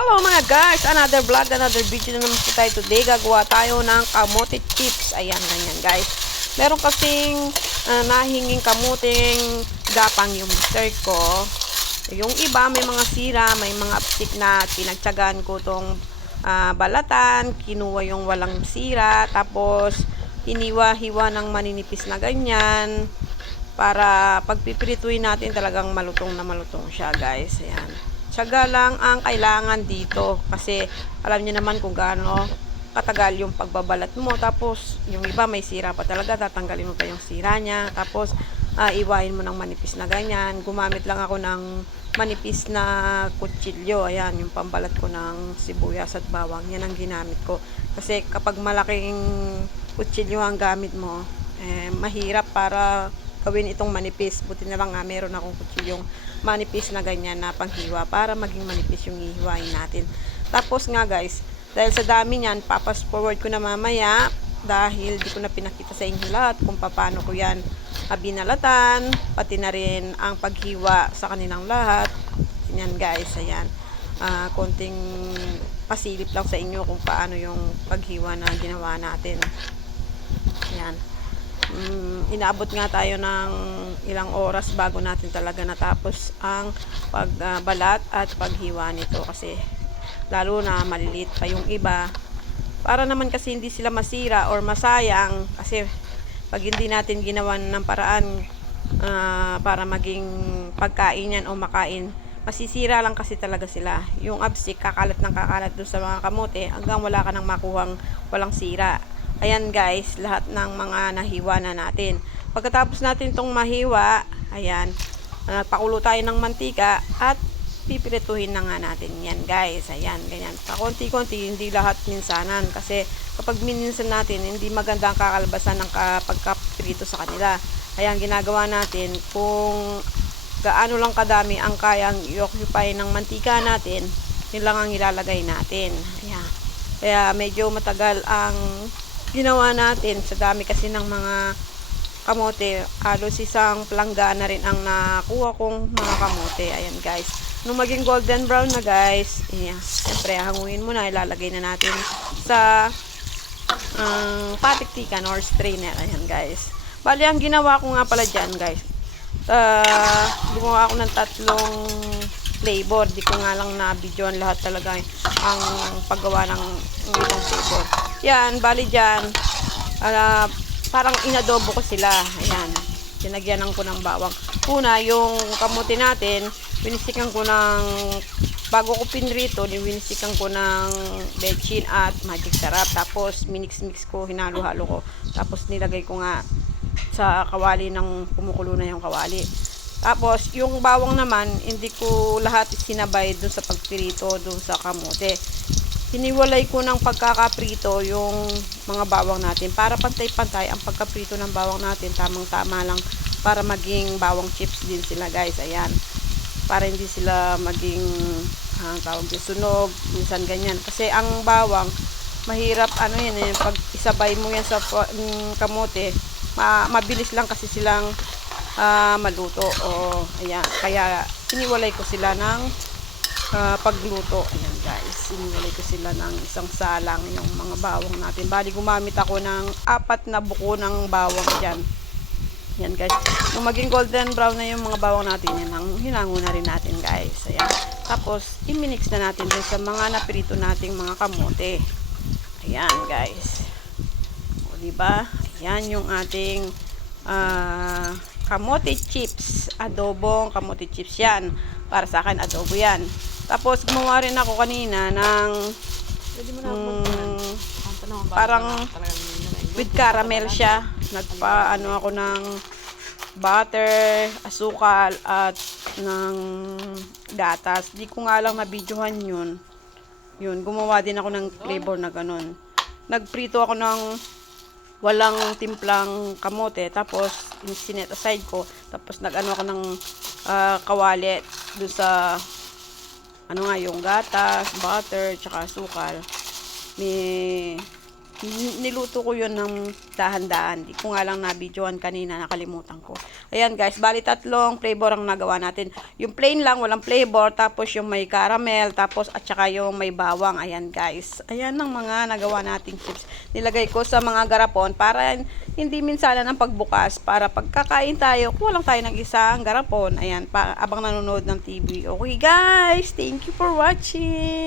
Hello mga guys! Another vlog, another video na naman po tayo today. Gagawa tayo ng kamote chips. Ayan, ganyan guys. Meron kasing nahinging kamuting gapang yung mister ko. Yung iba may mga sira, may mga apsik na pinagtsagaan ko tong balatan. Kinuha yung walang sira. Tapos hiniwa-hiwa ng maninipis na ganyan. Para pagpipirituin natin talagang malutong na malutong siya guys. Ayan. Tiyaga lang ang kailangan dito kasi alam niyo naman kung gaano katagal yung pagbabalat mo. Tapos yung iba may sira pa talaga, tatanggalin mo pa yung sira niya. Tapos iwain mo ng manipis na ganyan. Gumamit lang ako ng manipis na kutsilyo. Ayan, yung pambalat ko ng sibuyas at bawang. Yan ang ginamit ko. Kasi kapag malaking kutsilyo ang gamit mo, mahirap para gawin itong manipis. Buti na lang meron akong kutsilyong manipis na ganyan na panghiwa para maging manipis yung ihiwain natin. Tapos nga guys, dahil sa dami niyan, papas forward ko na mamaya dahil di ko na pinakita sa inyo lahat kung paano ko yan binalatan, pati na rin ang paghiwa sa kanilang lahat. Yan guys, ayan. Konting pasilip lang sa inyo kung paano yung paghiwa na ginawa natin. Ayan. Inaabot nga tayo ng ilang oras bago natin talaga natapos ang pagbalat at paghiwa nito kasi lalo na maliliit pa yung iba para naman kasi hindi sila masira or masayang kasi pag hindi natin ginawa ng paraan para maging pagkain yan o makain, masisira lang kasi talaga sila. Yung absik kakalat ng kakalat doon sa mga kamote hanggang wala ka nang makuhang walang sira. Ayan guys, lahat ng mga nahiwa na natin. Pagkatapos natin itong mahiwa, ayan, pakulo tayo ng mantika at pipirituhin na nga natin yan guys. Ayan, ganyan. Pakunti-kunti, hindi lahat minsanan. Kasi kapag mininsan natin, hindi maganda ang kakalabasan ng pagkapirito sa kanila. Ayan, ginagawa natin kung gaano lang kadami ang kayang i-occupy ng mantika natin, yun lang ang ilalagay natin. Ayan. Kaya medyo matagal ang ginawa natin sa dami kasi ng mga kamote. Halos isang palangga na rin ang nakuha kong mga kamote. Ayan guys, nung maging golden brown na guys, siyempre hanguin mo na, ilalagay na natin sa patiktikan or strainer. Ayan guys, bali ang ginawa ko nga pala dyan guys, gumawa ako ng tatlong flavor. Di ko nga lang na-videoan lahat talaga ang paggawa ng itong flavor. Yan, bali dyan, parang inadobo ko sila. Ayan, sinagyanan ko ng bawang. Una, yung kamote natin, winisikan ko ng, bago ko pinrito, winisikan ko ng bechin at magic sarap. Tapos, minix-mix ko, hinalo-halo ko. Tapos, nilagay ko nga sa kawali ng kumukulo na yung kawali. Tapos, yung bawang naman, hindi ko lahat sinabay dun sa pagpirito, dun sa kamote. Hiniwalay ko ng pagkakaprito yung mga bawang natin para pantay-pantay ang pagkaprito ng bawang natin. Tamang-tama lang para maging bawang chips din sila guys. Ayan. Para hindi sila maging tawag sunog, minsan ganyan. Kasi ang bawang, mahirap pag isabay mo yan sa kamote, mabilis lang kasi silang maluto. Ayan. Kaya hiniwalay ko sila ng pagluto. Ayan guys, hiniwalay ko sila ng isang salang yung mga bawang natin. Bali gumamit ako ng 4 na buko ng bawang dyan. Ayan guys, nung maging golden brown na yung mga bawang natin, yan ang hinango na rin natin guys. Ayan. Tapos i-mix na natin dun sa mga napirito nating mga kamote. Ayan guys, o diba, ayan yung ating kamote chips, adobong kamote chips yan. Para sa akin, adobo yan. Tapos, gumawa rin ako kanina ng parang with caramel siya. Nagpa-ano ako ng butter, asukal, at ng gatas. Di ko nga lang na-videohan yun. Yun, gumawa din ako ng flavor na ganun. Nagprito ako ng walang timplang kamote. Tapos, sinet aside ko. Tapos, nag-ano ako ng kawali doon sa yung gatas, butter, tsaka asukal. May Niluto ko yun ng dahan-dahan. Di ko nga lang na-videoan kanina, nakalimutan ko. Ayan guys, bali tatlong flavor ang nagawa natin. Yung plain lang, walang flavor, tapos yung may caramel, tapos at saka yung may bawang. Ayan guys. Ayan ang mga nagawa nating chips. Nilagay ko sa mga garapon para hindi minsanan ang pagbukas. Para pagkakain tayo, kuha lang tayo ng isang garapon. Ayan, abang nanonood ng TV. Okay guys, thank you for watching.